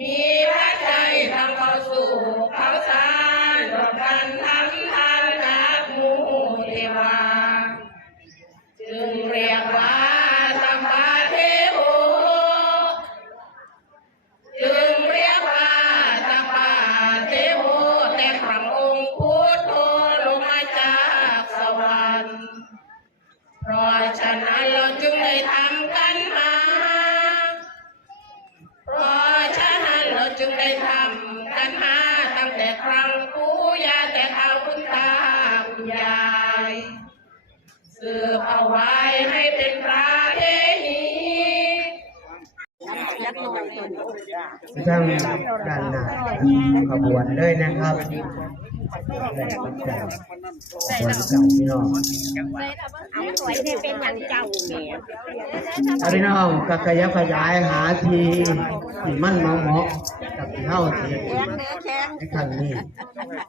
มีพระใจทำเขาสู่เขาสารรวมกันทำทานนับหมูเทวา จึงเรียกว่าสัมมาเทโวจึงเรียกว่าสัมมาเทโวแต่พระองค์พุทโธลงมาจากสวรรค์เพราะฉะนั้น ทำกันมาตั้งแต่ครั้งปู่ย่าแต่เท้าคุณตาคุณยายสืบเอาไว้ให้เป็นประเพณีทางด้านหน้าขบวนเลยนะครับ ขบวนเก่าพี่น้องเอาสวยได้เป็นอย่างเจ้าแม่เอาพี่น้องก็ขยับขยายหาทีที่มั่นเหมาะเหมาะกับเท่าที่ในครั้งนี้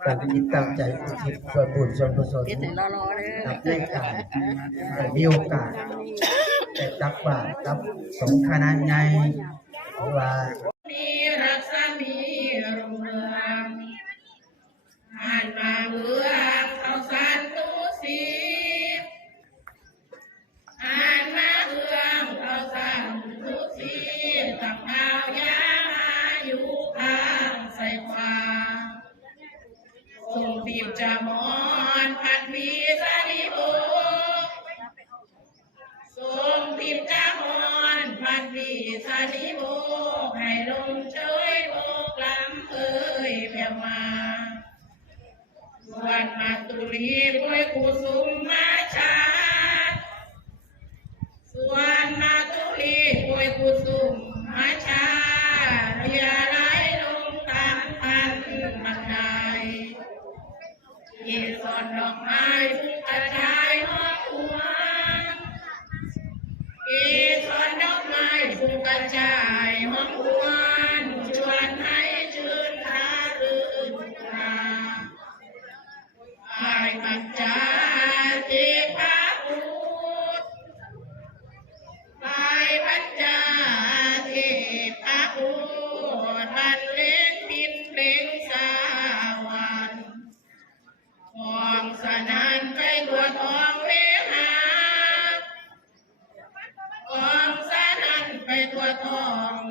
ตั้งจิตตั้งใจอุทิศส่วนบุญส่วนกุศลรอรอๆเด้กับในการได้มีโอกาสได้ตักบาตรกับสงฆ์คณะใหญ่ บีบจะมอนพัดมีสานิโบทรงพิมพ์จามอนพันวีสานิโบให้ลงเฉยโบกลำเอ้ยแผ่มาสวนมาตุลีป่วยกุสุมมาชาส่วนมาตุลีป่วยกุสุ อนดอกไม้ทุกกระจายหอมหวนเอสอนดอกไม้ทุกกระจายหอมหวน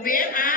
ver a